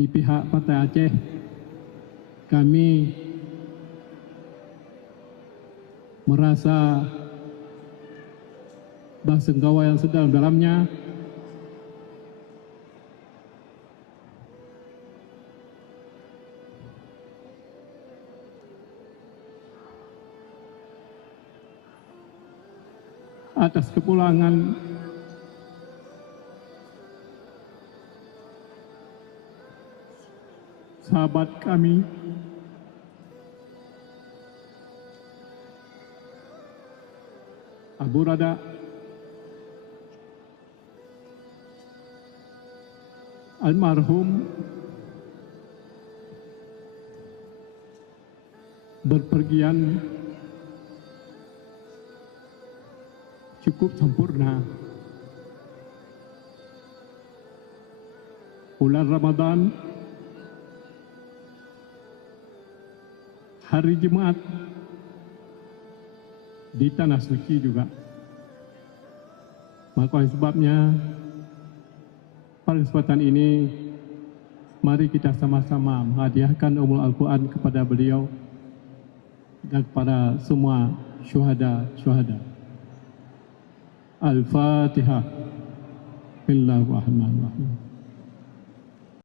di pihak Partai Aceh, kami merasa bersenggawa yang sedalam-dalamnya atas kepulangan sahabat kami Abu Rada almarhum berpergian cukup sempurna. Bulan Ramadan, hari Jumat di Tanah Suci juga. Maka oleh sebabnya pada kesempatan ini mari kita sama-sama menghadiahkan Ummul Al-Quran kepada beliau dan kepada semua syuhada. Al-Fatihah. Bismillahirrahmanirrahim.